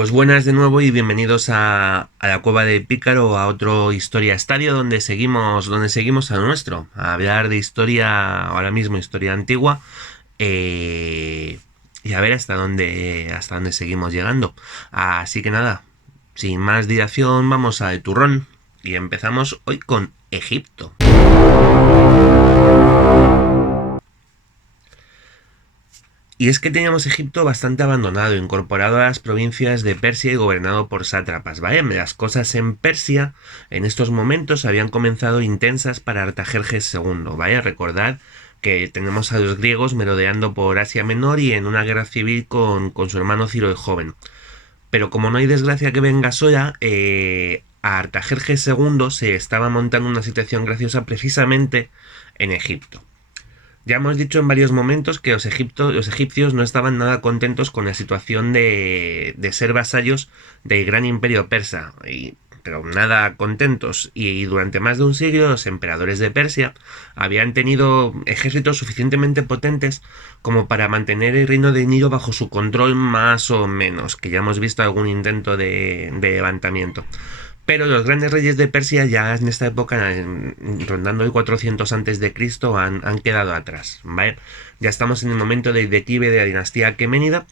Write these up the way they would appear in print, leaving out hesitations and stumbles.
Pues buenas de nuevo y bienvenidos a la Cueva de Pícaro, a otro Historia Estadio donde seguimos a lo nuestro, a hablar de historia, ahora mismo historia antigua, eh, y a ver hasta dónde seguimos llegando. Así que nada, sin más dilación, vamos al turrón y empezamos hoy con Egipto. Y es que teníamos Egipto bastante abandonado, incorporado a las provincias de Persia y gobernado por sátrapas, ¿vale? Las cosas en Persia en estos momentos habían comenzado intensas para Artajerjes II, ¿vale? Recordad que tenemos a los griegos merodeando por Asia Menor y en una guerra civil con su hermano Ciro el Joven. Pero como no hay desgracia que venga sola, a Artajerjes II se estaba montando una situación graciosa precisamente en Egipto. Ya hemos dicho en varios momentos que los egipcios no estaban nada contentos con la situación de ser vasallos del gran imperio persa, pero nada contentos. Y durante más de un siglo los emperadores de Persia habían tenido ejércitos suficientemente potentes como para mantener el reino de Nilo bajo su control más o menos, que ya hemos visto algún intento de levantamiento. Pero los grandes reyes de Persia ya en esta época, rondando el 400 antes de Cristo, han quedado atrás, ¿vale? Ya estamos en el momento del declive de la dinastía aqueménida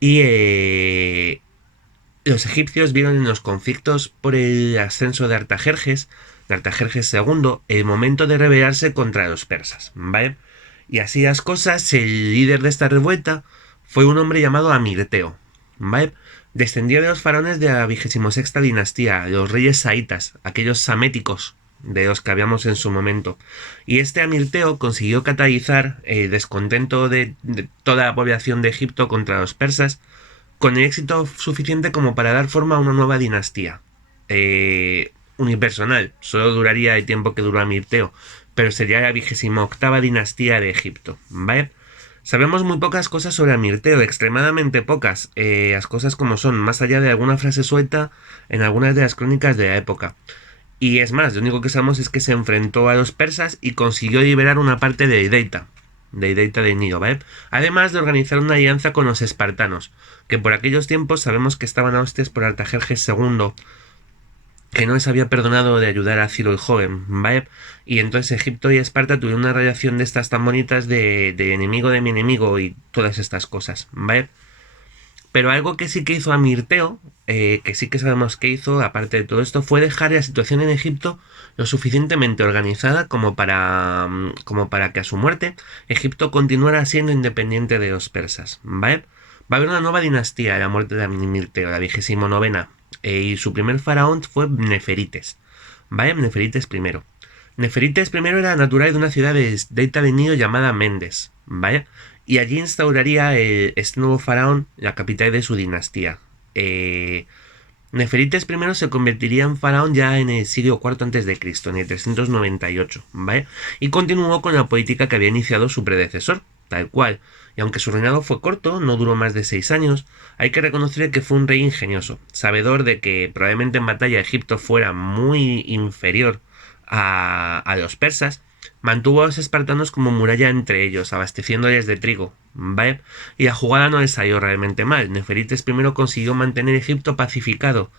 y los egipcios vieron en los conflictos por el ascenso de Artajerjes II, el momento de rebelarse contra los persas, ¿vale? Y así las cosas, el líder de esta revuelta fue un hombre llamado Amirteo, ¿vale? Descendía de los faraones de la 26ª dinastía, los reyes saítas, aquellos saméticos de los que habíamos en su momento. Y este Amirteo consiguió catalizar el descontento de toda la población de Egipto contra los persas con el éxito suficiente como para dar forma a una nueva dinastía. Unipersonal, solo duraría el tiempo que duró Amirteo, pero sería la 28ª dinastía de Egipto, ¿vale? Sabemos muy pocas cosas sobre Amirteo, extremadamente pocas, las cosas como son, más allá de alguna frase suelta en algunas de las crónicas de la época. Y es más, lo único que sabemos es que se enfrentó a los persas y consiguió liberar una parte de Deita de Nilo, ¿vale? Además de organizar una alianza con los espartanos, que por aquellos tiempos sabemos que estaban a hostias por Artajerjes II, que no les había perdonado de ayudar a Ciro el Joven, ¿vale? Y entonces Egipto y Esparta tuvieron una relación de estas tan bonitas de enemigo de mi enemigo y todas estas cosas, ¿vale? Pero algo que sí que hizo Amirteo, que sí que sabemos que hizo, aparte de todo esto, fue dejar la situación en Egipto lo suficientemente organizada como para que a su muerte Egipto continuara siendo independiente de los persas, ¿vale? Va a haber una nueva dinastía a la muerte de Amirteo, la 29ª, y su primer faraón fue Neferites, ¿vale? Neferites I. Neferites I era natural de una ciudad de Deita de Nilo llamada Mendes, ¿vale? Y allí instauraría este nuevo faraón la capital de su dinastía. Neferites I se convertiría en faraón ya en el siglo IV a.C., en el 398, ¿vale? Y continuó con la política que había iniciado su predecesor, tal cual. Y aunque su reinado fue corto, no duró más de 6 años, hay que reconocer que fue un rey ingenioso, sabedor de que probablemente en batalla Egipto fuera muy inferior a los persas. Mantuvo a los espartanos como muralla entre ellos, abasteciéndoles de trigo, ¿vale? Y la jugada no les salió realmente mal. Neferites I consiguió mantener Egipto pacificado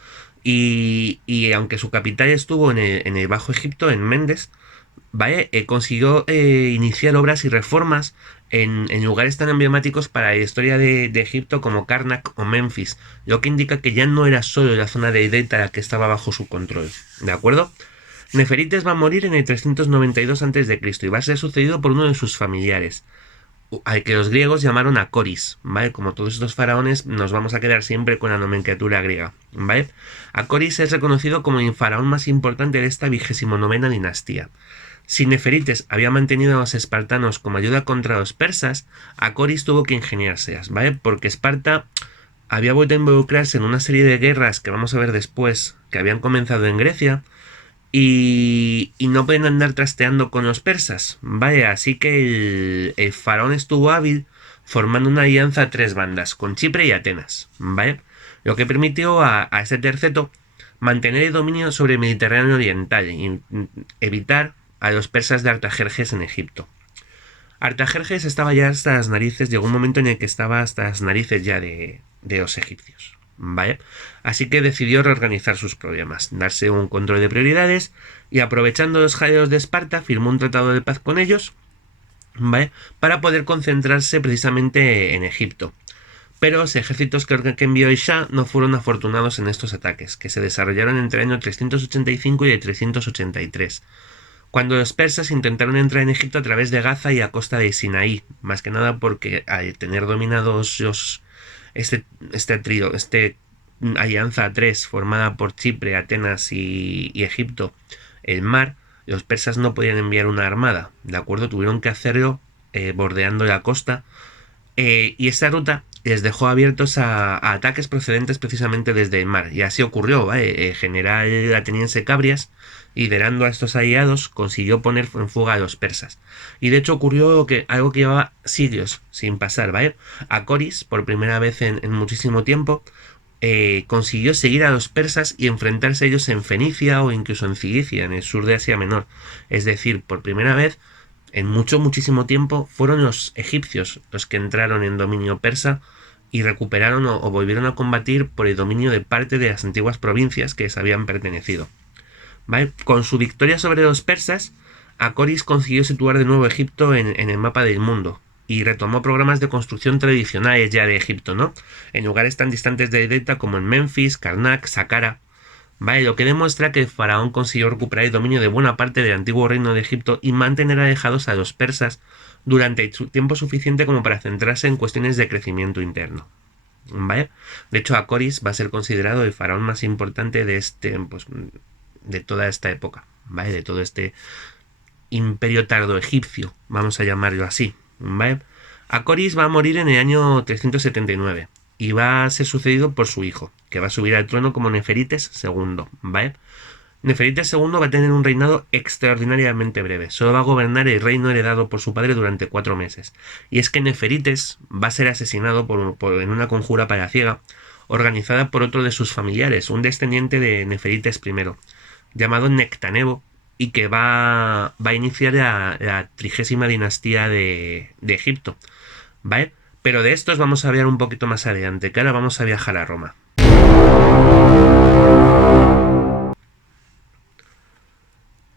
y aunque su capital estuvo en el Bajo Egipto, en Mendes, ¿vale? Consiguió iniciar obras y reformas en lugares tan emblemáticos para la historia de Egipto como Karnak o Memphis, lo que indica que ya no era solo la zona de Delta la que estaba bajo su control, ¿de acuerdo? Neferites va a morir en el 392 a.C. y va a ser sucedido por uno de sus familiares, al que los griegos llamaron Acoris, ¿vale? Como todos estos faraones, nos vamos a quedar siempre con la nomenclatura griega, ¿vale? Acoris es reconocido como el faraón más importante de esta 29ª dinastía. Si Neferites había mantenido a los espartanos como ayuda contra los persas, Acoris tuvo que ingeniárselas, ¿vale? Porque Esparta había vuelto a involucrarse en una serie de guerras que vamos a ver después, que habían comenzado en Grecia, y no pueden andar trasteando con los persas, ¿vale? Así que el faraón estuvo hábil formando una alianza a 3 bandas, con Chipre y Atenas, ¿vale? Lo que permitió a este terceto mantener el dominio sobre el Mediterráneo oriental y evitar a los persas de Artajerjes en Egipto. Artajerjes estaba ya hasta las narices, llegó un momento en el que estaba hasta las narices ya de los egipcios, ¿vale? Así que decidió reorganizar sus problemas, darse un control de prioridades y aprovechando los jaleos de Esparta firmó un tratado de paz con ellos, ¿vale? Para poder concentrarse precisamente en Egipto. Pero los ejércitos que envió Shah no fueron afortunados en estos ataques, que se desarrollaron entre el año 385 y el 383, cuando los persas intentaron entrar en Egipto a través de Gaza y a costa de Sinaí, más que nada porque al tener dominados este alianza 3 formada por Chipre, Atenas y Egipto, el mar, los persas no podían enviar una armada, ¿de acuerdo? Tuvieron que hacerlo bordeando la costa, y esta ruta les dejó abiertos a ataques procedentes precisamente desde el mar. Y así ocurrió, ¿vale? El general ateniense Cabrias, liderando a estos aliados, consiguió poner en fuga a los persas. Y de hecho ocurrió algo que llevaba siglos sin pasar, ¿vale? Acoris, por primera vez en muchísimo tiempo, consiguió seguir a los persas y enfrentarse a ellos en Fenicia o incluso en Cilicia, en el sur de Asia Menor. Es decir, por primera vez en muchísimo tiempo fueron los egipcios los que entraron en dominio persa y recuperaron o volvieron a combatir por el dominio de parte de las antiguas provincias que les habían pertenecido. ¿Vale? Con su victoria sobre los persas, Acoris consiguió situar de nuevo Egipto en el mapa del mundo y retomó programas de construcción tradicionales ya de Egipto, ¿no? En lugares tan distantes del delta como en Memphis, Karnak, Saqqara. Vale, lo que demuestra que el faraón consiguió recuperar el dominio de buena parte del antiguo reino de Egipto y mantener alejados a los persas durante tiempo suficiente como para centrarse en cuestiones de crecimiento interno. ¿Vale? De hecho, Acoris va a ser considerado el faraón más importante de de toda esta época, ¿vale? De todo este imperio tardo egipcio, vamos a llamarlo así, ¿vale? Acoris va a morir en el año 379 y va a ser sucedido por su hijo, que va a subir al trono como Neferites II, ¿vale? Neferites II va a tener un reinado extraordinariamente breve, solo va a gobernar el reino heredado por su padre durante 4 meses, y es que Neferites va a ser asesinado en una conjura palaciega organizada por otro de sus familiares, un descendiente de Neferites I, llamado Nectanebo, y que va a iniciar la 30ª dinastía de Egipto, ¿vale? Pero de estos vamos a hablar un poquito más adelante, que ahora vamos a viajar a Roma.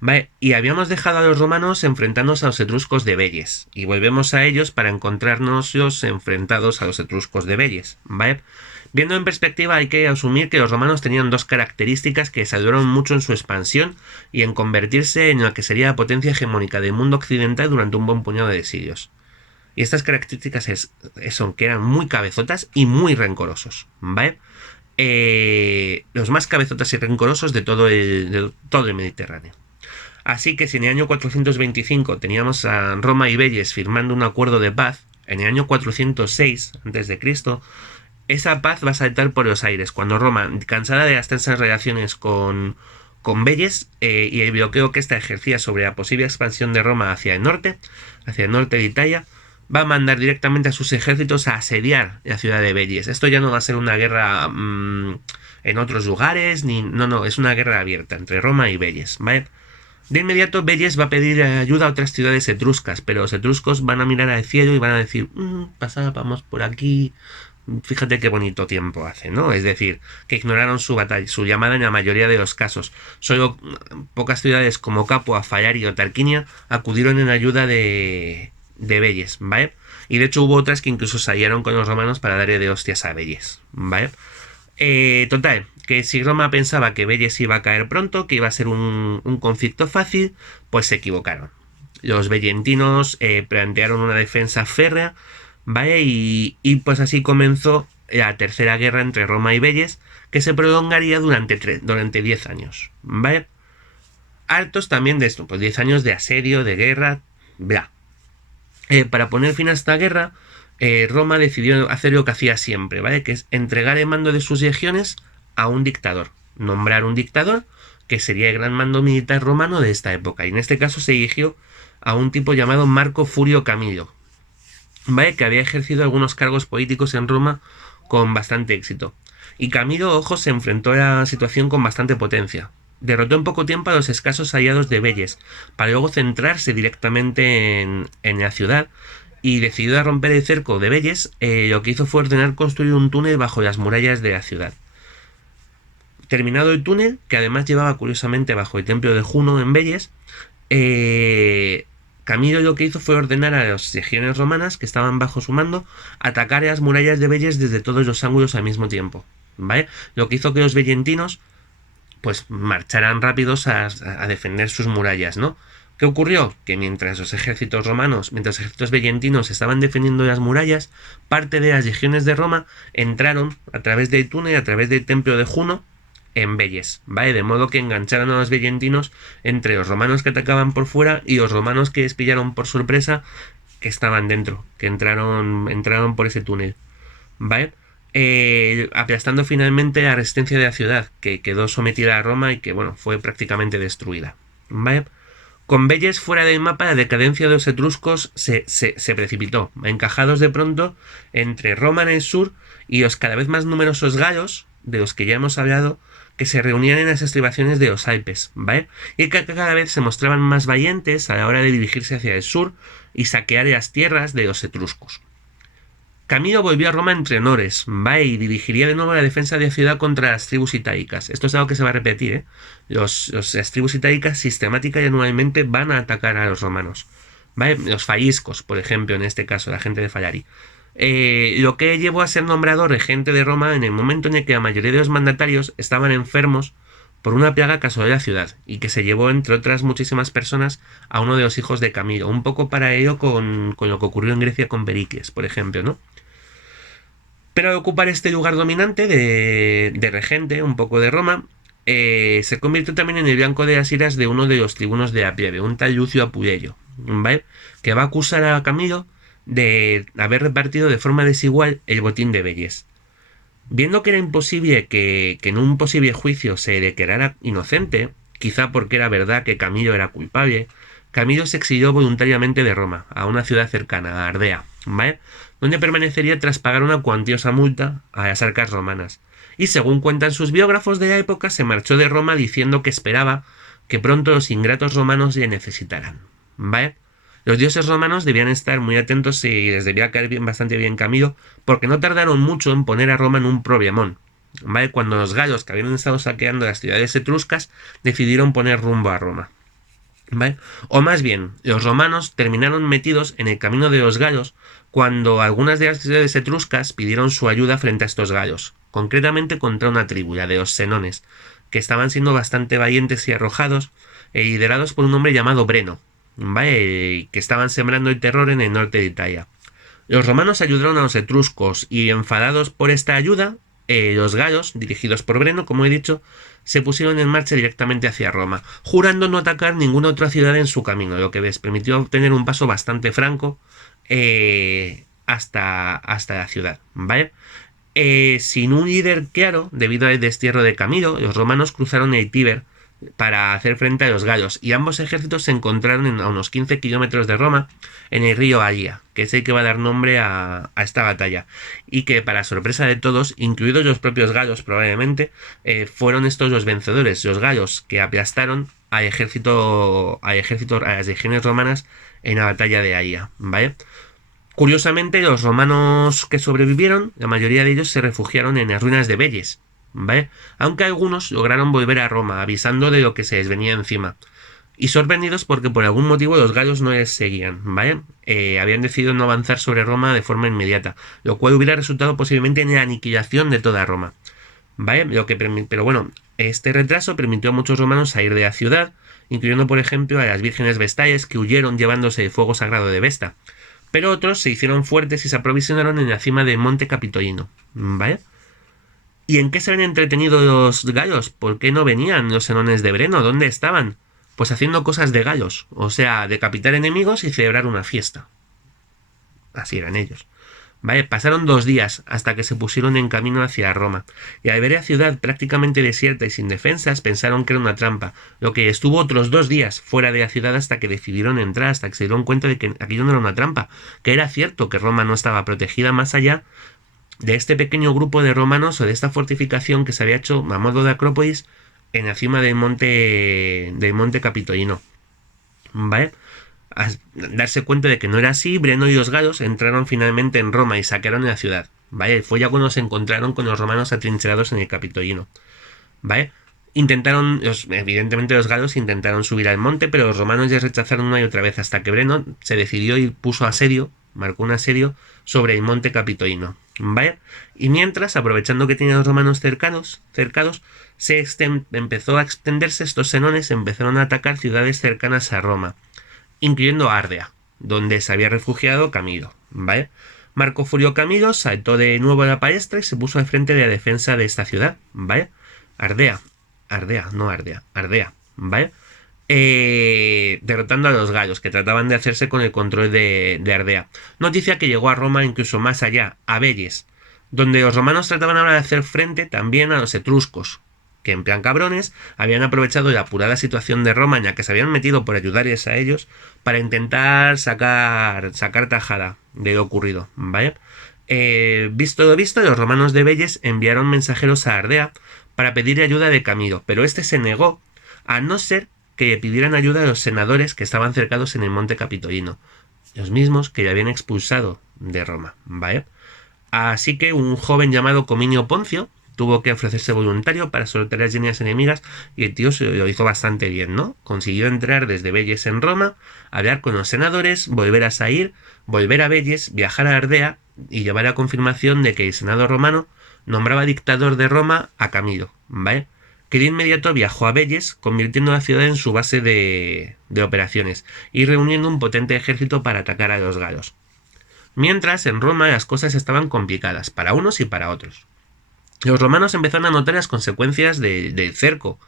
Vale, y habíamos dejado a los romanos enfrentándose a los etruscos de Velles, y volvemos a ellos para encontrarnos los enfrentados a los etruscos de Velles, ¿vale? Viendo en perspectiva hay que asumir que los romanos tenían dos características que les ayudaron mucho en su expansión y en convertirse en la que sería la potencia hegemónica del mundo occidental durante un buen puñado de siglos. Y estas características son que eran muy cabezotas y muy rencorosos, ¿vale? Los más cabezotas y rencorosos de todo el Mediterráneo. Así que si en el año 425 teníamos a Roma y Velles firmando un acuerdo de paz, en el año 406 a.C., esa paz va a saltar por los aires cuando Roma, cansada de las tensas relaciones con Velles y el bloqueo que ésta ejercía sobre la posible expansión de Roma hacia el norte de Italia, va a mandar directamente a sus ejércitos a asediar la ciudad de Velles. Esto ya no va a ser una guerra en otros lugares, no, es una guerra abierta entre Roma y Velles, ¿vale? De inmediato Velles va a pedir ayuda a otras ciudades etruscas, pero los etruscos van a mirar al cielo y van a decir, pasábamos por aquí, fíjate qué bonito tiempo hace, ¿no? Es decir, que ignoraron su llamada en la mayoría de los casos. Solo pocas ciudades como Capua, Fayari o Tarquinia acudieron en ayuda de Velles, ¿vale? Y de hecho hubo otras que incluso salieron con los romanos para darle de hostias a Velles, ¿vale? Total, que si Roma pensaba que Velles iba a caer pronto, que iba a ser un conflicto fácil, pues se equivocaron. Los vellentinos plantearon una defensa férrea, ¿vale? Y pues así comenzó la tercera guerra entre Roma y Velles, que se prolongaría durante 10 años, ¿vale? Hartos también de esto, pues 10 años de asedio, de guerra, bla. Para poner fin a esta guerra, Roma decidió hacer lo que hacía siempre, ¿vale? Que es entregar el mando de sus legiones a un dictador. Nombrar un dictador, que sería el gran mando militar romano de esta época. Y en este caso se eligió a un tipo llamado Marco Furio Camilo, ¿vale? Que había ejercido algunos cargos políticos en Roma con bastante éxito. Y Camilo, ojo, se enfrentó a la situación con bastante potencia. Derrotó en poco tiempo a los escasos aliados de Velles, para luego centrarse directamente en la ciudad y decidido a romper el cerco de Velles, lo que hizo fue ordenar construir un túnel bajo las murallas de la ciudad. Terminado el túnel, que además llevaba curiosamente bajo el templo de Juno en Velles, Camilo lo que hizo fue ordenar a las legiones romanas que estaban bajo su mando atacar las murallas de Velles desde todos los ángulos al mismo tiempo, ¿vale? Lo que hizo que los vellentinos pues marcharan rápidos a defender sus murallas, ¿no? ¿Qué ocurrió? Que mientras los ejércitos vellentinos estaban defendiendo las murallas, parte de las legiones de Roma entraron a través del túnel, a través del templo de Juno, en Velles, ¿vale? De modo que engancharon a los vellentinos entre los romanos que atacaban por fuera y los romanos que les pillaron por sorpresa, que estaban dentro, que entraron por ese túnel, ¿vale? Aplastando finalmente la resistencia de la ciudad, que quedó sometida a Roma y que, bueno, fue prácticamente destruida, ¿vale? Con Velles fuera del mapa, la decadencia de los etruscos se precipitó, encajados de pronto entre Roma en el sur y los cada vez más numerosos galos, de los que ya hemos hablado, que se reunían en las estribaciones de los Alpes, ¿vale? Y que cada vez se mostraban más valientes a la hora de dirigirse hacia el sur y saquear las tierras de los etruscos. Camilo volvió a Roma entre honores, ¿vale? Y dirigiría de nuevo la defensa de la ciudad contra las tribus itaicas. Esto es algo que se va a repetir, ¿eh? Las tribus itaicas sistemática y anualmente van a atacar a los romanos, ¿vale? Los faiscos, por ejemplo, en este caso, la gente de Fallari. Lo que llevó a ser nombrado regente de Roma en el momento en el que la mayoría de los mandatarios estaban enfermos por una plaga que asoló la ciudad y que se llevó, entre otras muchísimas personas, a uno de los hijos de Camilo. Un poco para ello con lo que ocurrió en Grecia con Pericles, por ejemplo, ¿no? Pero al ocupar este lugar dominante de regente, un poco de Roma, se convirtió también en el blanco de las iras de uno de los tribunos de la plebe, un tal Lucio Apuleo, ¿vale? Que va a acusar a Camilo de haber repartido de forma desigual el botín de Velles. Viendo que era imposible que en un posible juicio se declarara inocente, quizá porque era verdad que Camilo era culpable, Camilo se exilió voluntariamente de Roma, a una ciudad cercana, a Ardea, ¿vale? Donde permanecería tras pagar una cuantiosa multa a las arcas romanas. Y según cuentan sus biógrafos de la época, se marchó de Roma diciendo que esperaba que pronto los ingratos romanos le necesitaran, ¿vale? Los dioses romanos debían estar muy atentos y les debía caer bastante bien Camilo, porque no tardaron mucho en poner a Roma en un problemón, ¿vale? Cuando los galos que habían estado saqueando las ciudades etruscas decidieron poner rumbo a Roma, ¿vale? O más bien, los romanos terminaron metidos en el camino de los galos cuando algunas de las ciudades etruscas pidieron su ayuda frente a estos galos, concretamente contra una tribu, la de los senones, que estaban siendo bastante valientes y arrojados, liderados por un hombre llamado Breno, ¿vale? Que estaban sembrando el terror en el norte de Italia. Los romanos ayudaron a los etruscos y, enfadados por esta ayuda, los galos, dirigidos por Breno, como he dicho, se pusieron en marcha directamente hacia Roma, jurando no atacar ninguna otra ciudad en su camino, lo que les permitió obtener un paso bastante franco hasta la ciudad, ¿vale? Sin un líder claro, debido al destierro de Camilo, los romanos cruzaron el Tíber para hacer frente a los galos, y ambos ejércitos se encontraron a unos 15 kilómetros de Roma, en el río Alia, que es el que va a dar nombre a esta batalla, y que, para sorpresa de todos, incluidos los propios galos probablemente, fueron estos los vencedores, los galos, que aplastaron al ejército, a las legiones romanas en la batalla de Alia, ¿vale? Curiosamente, los romanos que sobrevivieron, la mayoría de ellos se refugiaron en las ruinas de Velles, ¿vale? Aunque algunos lograron volver a Roma, avisando de lo que se les venía encima. Y sorprendidos porque por algún motivo los galos no les seguían, ¿vale? Habían decidido no avanzar sobre Roma de forma inmediata, lo cual hubiera resultado posiblemente en la aniquilación de toda Roma, ¿vale? Pero bueno, este retraso permitió a muchos romanos salir de la ciudad, incluyendo por ejemplo a las vírgenes vestales que huyeron llevándose el fuego sagrado de Vesta. Pero otros se hicieron fuertes y se aprovisionaron en la cima del monte Capitolino, ¿vale? ¿Y en qué se habían entretenido los galos? ¿Por qué no venían los senones de Breno? ¿Dónde estaban? Pues haciendo cosas de galos, o sea, decapitar enemigos y celebrar una fiesta. Así eran ellos, ¿vale? Pasaron 2 días hasta que se pusieron en camino hacia Roma, y al ver la ciudad prácticamente desierta y sin defensas, pensaron que era una trampa, lo que estuvo otros 2 días fuera de la ciudad hasta que decidieron entrar, hasta que se dieron cuenta de que aquello no era una trampa, que era cierto que Roma no estaba protegida más allá de este pequeño grupo de romanos o de esta fortificación que se había hecho a modo de Acrópolis en la cima del monte Capitolino, ¿vale? darse cuenta de que no era así, Breno y los galos entraron finalmente en Roma y saquearon la ciudad, ¿vale? Fue ya cuando se encontraron con los romanos atrincherados en el Capitolino, ¿vale? Evidentemente los galos intentaron subir al monte, pero los romanos les rechazaron una y otra vez hasta que Breno se decidió y puso asedio, marcó un asedio sobre el monte Capitolino, ¿vale? Y mientras, aprovechando que tenían los romanos cercados, empezó a extenderse, estos senones empezaron a atacar ciudades cercanas a Roma, incluyendo Ardea, donde se había refugiado Camilo, ¿vale? Marco Furio Camilo saltó de nuevo a la palestra y se puso al frente de la defensa de esta ciudad, ¿vale? Ardea, ¿vale? Derrotando a los galos que trataban de hacerse con el control de Ardea. Noticia que llegó a Roma incluso más allá, a Velles, donde los romanos trataban ahora de hacer frente también a los etruscos, que en plan cabrones habían aprovechado la apurada situación de Roma, ya que se habían metido por ayudarles a ellos para intentar sacar tajada de lo ocurrido, ¿vale? Visto lo visto, los romanos de Velles enviaron mensajeros a Ardea para pedir ayuda de Camilo, pero este se negó, a no ser que pidieran ayuda a los senadores que estaban cercados en el monte Capitolino, los mismos que le habían expulsado de Roma, ¿vale? Así que un joven llamado Cominio Poncio tuvo que ofrecerse voluntario para soltar las líneas enemigas y el tío se lo hizo bastante bien, ¿no? Consiguió entrar desde Velles en Roma, hablar con los senadores, volver a Sair, volver a Velles, viajar a Ardea y llevar la confirmación de que el Senado romano nombraba dictador de Roma a Camilo, ¿vale? Que de inmediato viajó a Velles, convirtiendo la ciudad en su base de operaciones y reuniendo un potente ejército para atacar a los galos. Mientras, en Roma las cosas estaban complicadas, para unos y para otros. Los romanos empezaron a notar las consecuencias del cerco,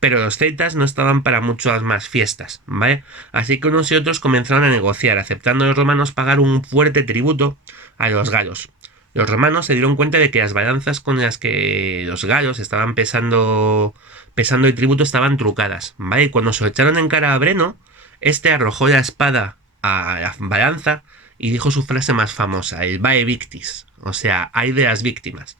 pero los celtas no estaban para muchas más fiestas, ¿vale? Así que unos y otros comenzaron a negociar, aceptando a los romanos pagar un fuerte tributo a los galos. Los romanos se dieron cuenta de que las balanzas con las que los galos estaban pesando el tributo estaban trucadas, ¿vale? Y cuando se lo echaron en cara a Breno, este arrojó la espada a la balanza y dijo su frase más famosa, el Vae Victis, o sea, ay de las víctimas.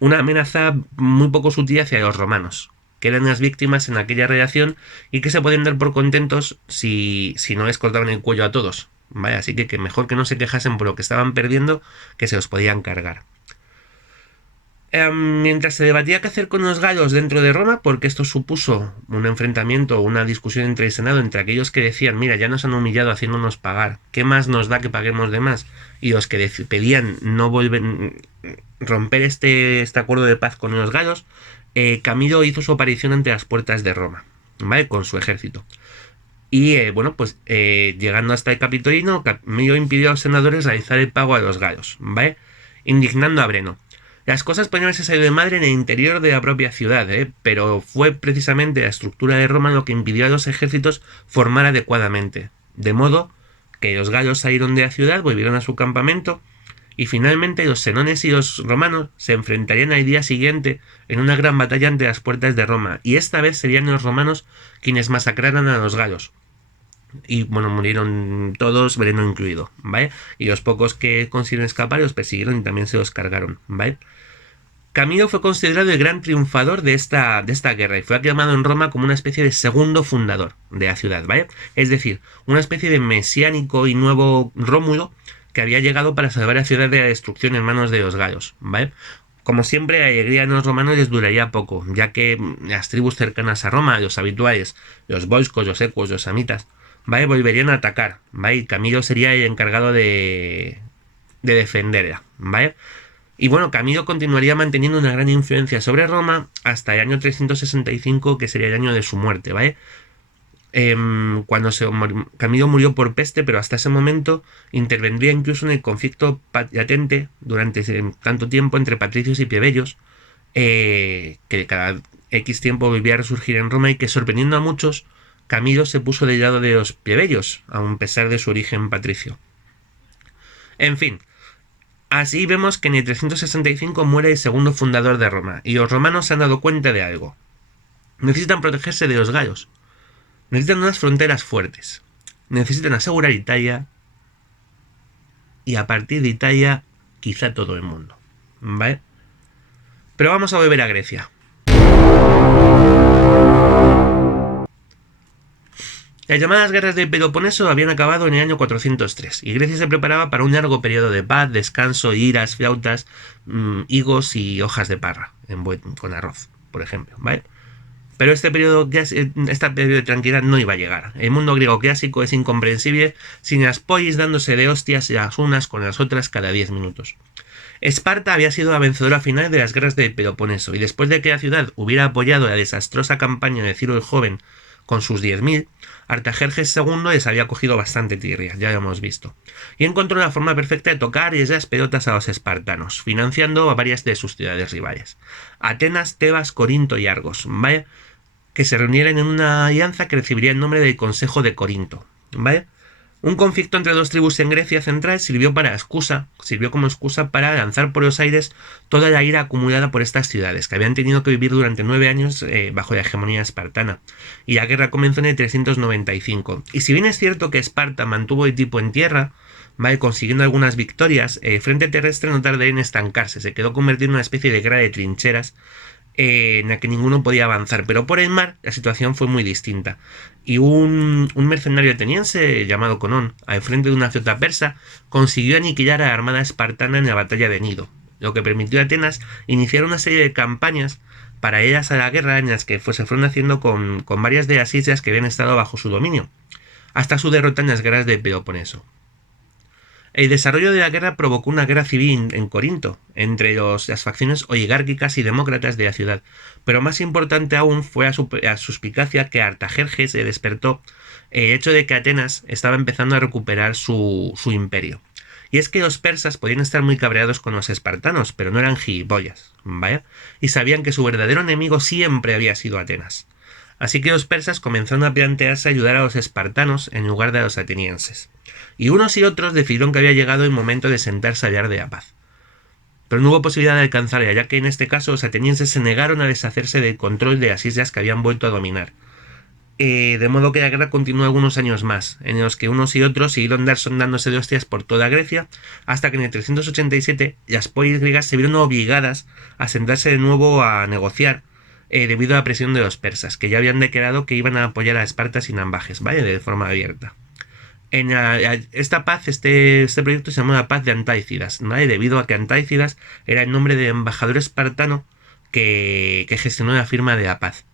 Una amenaza muy poco sutil hacia los romanos, que eran las víctimas en aquella relación y que se podían dar por contentos si no les cortaban el cuello a todos, ¿vale? Así que mejor que no se quejasen por lo que estaban perdiendo, que se los podían cargar. Mientras se debatía qué hacer con los galos dentro de Roma, porque esto supuso un enfrentamiento, una discusión entre el Senado, entre aquellos que decían, mira, ya nos han humillado haciéndonos pagar, ¿qué más nos da que paguemos de más? Y los que pedían no romper este acuerdo de paz con los galos, Camilo hizo su aparición ante las puertas de Roma, ¿vale? Con su ejército. Y llegando hasta el Capitolino, Camilo impidió a los senadores realizar el pago a los galos, ¿vale? Indignando a Breno. Las cosas podían haberse salido de madre en el interior de la propia ciudad, pero fue precisamente la estructura de Roma lo que impidió a los ejércitos formar adecuadamente. De modo que los galos salieron de la ciudad, volvieron a su campamento y finalmente los senones y los romanos se enfrentarían al día siguiente en una gran batalla ante las puertas de Roma, y esta vez serían los romanos quienes masacraran a los galos. Y bueno, murieron todos, Breno incluido, ¿vale? Y los pocos que consiguieron escapar los persiguieron y también se los cargaron, ¿vale? Camilo fue considerado el gran triunfador de esta guerra y fue aclamado en Roma como una especie de segundo fundador de la ciudad, ¿vale? Es decir, una especie de mesiánico y nuevo Rómulo que había llegado para salvar la ciudad de la destrucción en manos de los galos, ¿vale? Como siempre, la alegría en los romanos les duraría poco, ya que las tribus cercanas a Roma, los habituales, los volscos, los ecuos, los samitas, ¿vale? Volverían a atacar, ¿vale? Y Camilo sería el encargado de defenderla, ¿vale? Y bueno, Camilo continuaría manteniendo una gran influencia sobre Roma hasta el año 365, que sería el año de su muerte, ¿vale? Cuando Camilo murió por peste, pero hasta ese momento intervendría incluso en el conflicto latente durante tanto tiempo entre patricios y plebeyos, que cada X tiempo volvía a resurgir en Roma y que, sorprendiendo a muchos, Camilo se puso del lado de los plebeyos, a pesar de su origen patricio. En fin, así vemos que en el 365 muere el segundo fundador de Roma, y los romanos se han dado cuenta de algo. Necesitan protegerse de los galos. Necesitan unas fronteras fuertes. Necesitan asegurar Italia. Y a partir de Italia, quizá todo el mundo. ¿Vale? Pero vamos a volver a Grecia. Las llamadas guerras del Peloponeso habían acabado en el año 403 y Grecia se preparaba para un largo periodo de paz, descanso, iras, flautas, higos y hojas de parra con arroz, por ejemplo, ¿vale? Pero este periodo de tranquilidad no iba a llegar. El mundo griego clásico es incomprensible sin las polis dándose de hostias las unas con las otras cada 10 minutos. Esparta había sido la vencedora final de las guerras del Peloponeso y después de que la ciudad hubiera apoyado la desastrosa campaña de Ciro el Joven con sus 10.000, Artajerjes II les había cogido bastante tirria, ya lo hemos visto, y encontró la forma perfecta de tocar esas pelotas a los espartanos, financiando a varias de sus ciudades rivales: Atenas, Tebas, Corinto y Argos, ¿vale? Que se reunieran en una alianza que recibiría el nombre del Consejo de Corinto, ¿vale? Un conflicto entre dos tribus en Grecia central sirvió como excusa para lanzar por los aires toda la ira acumulada por estas ciudades, que habían tenido que vivir durante 9 años bajo la hegemonía espartana. Y la guerra comenzó en el 395. Y si bien es cierto que Esparta mantuvo el tipo en tierra, ¿vale?, consiguiendo algunas victorias, el frente terrestre no tardó en estancarse, se quedó convertido en una especie de guerra de trincheras en la que ninguno podía avanzar, pero por el mar la situación fue muy distinta. Y un mercenario ateniense llamado Conón, al frente de una flota persa, consiguió aniquilar a la armada espartana en la batalla de Nido, lo que permitió a Atenas iniciar una serie de campañas paralelas a la guerra en las que se fueron haciendo con varias de las islas que habían estado bajo su dominio, hasta su derrota en las guerras de Peloponeso. El desarrollo de la guerra provocó una guerra civil en Corinto, entre las facciones oligárquicas y demócratas de la ciudad, pero más importante aún fue la suspicacia que a Artajerjes se despertó el hecho de que Atenas estaba empezando a recuperar su imperio. Y es que los persas podían estar muy cabreados con los espartanos, pero no eran gilipollas, ¿vale? Y sabían que su verdadero enemigo siempre había sido Atenas. Así que los persas comenzaron a plantearse ayudar a los espartanos en lugar de a los atenienses. Y unos y otros decidieron que había llegado el momento de sentarse a hablar de la paz. Pero no hubo posibilidad de alcanzarla, ya que en este caso los atenienses se negaron a deshacerse del control de las islas que habían vuelto a dominar. De modo que la guerra continuó algunos años más, en los que unos y otros siguieron dándose de hostias por toda Grecia, hasta que en el 387 las polis griegas se vieron obligadas a sentarse de nuevo a negociar, debido a la presión de los persas, que ya habían declarado que iban a apoyar a Esparta sin ambajes, ¿vale?, de forma abierta. Esta paz, este proyecto se llamó la Paz de Antáicidas, ¿vale?, debido a que Antáicidas era el nombre del embajador espartano que gestionó la firma de la paz.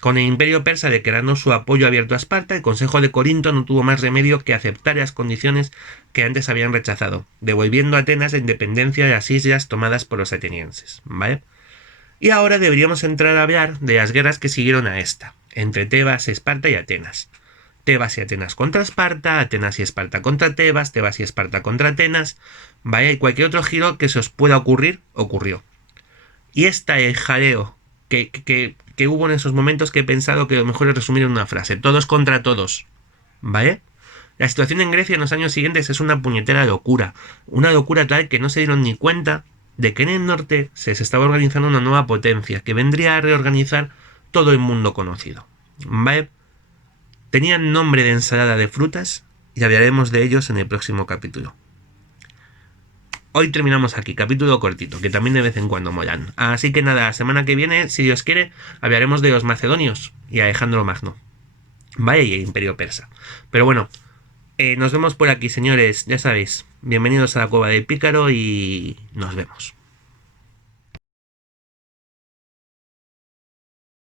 Con el imperio persa declarando su apoyo abierto a Esparta, el Consejo de Corinto no tuvo más remedio que aceptar las condiciones que antes habían rechazado, devolviendo a Atenas la independencia de las islas tomadas por los atenienses, ¿vale? Y ahora deberíamos entrar a hablar de las guerras que siguieron a esta, entre Tebas, Esparta y Atenas. Tebas y Atenas contra Esparta, Atenas y Esparta contra Tebas, Tebas y Esparta contra Atenas, ¿vale? Y cualquier otro giro que se os pueda ocurrir, ocurrió. Y el jaleo que hubo en esos momentos, que he pensado que lo mejor es resumir en una frase: todos contra todos, ¿vale? La situación en Grecia en los años siguientes es una puñetera locura, una locura tal que no se dieron ni cuenta de que en el norte se estaba organizando una nueva potencia que vendría a reorganizar todo el mundo conocido, ¿vale? Tenían nombre de ensalada de frutas y hablaremos de ellos en el próximo capítulo. Hoy terminamos aquí, capítulo cortito, que también de vez en cuando molan. Así que nada, la semana que viene, si Dios quiere, hablaremos de los macedonios y Alejandro Magno, ¿vale?, y el imperio persa. Pero bueno, nos vemos por aquí, señores, ya sabéis. Bienvenidos a la Cueva del Pícaro y nos vemos.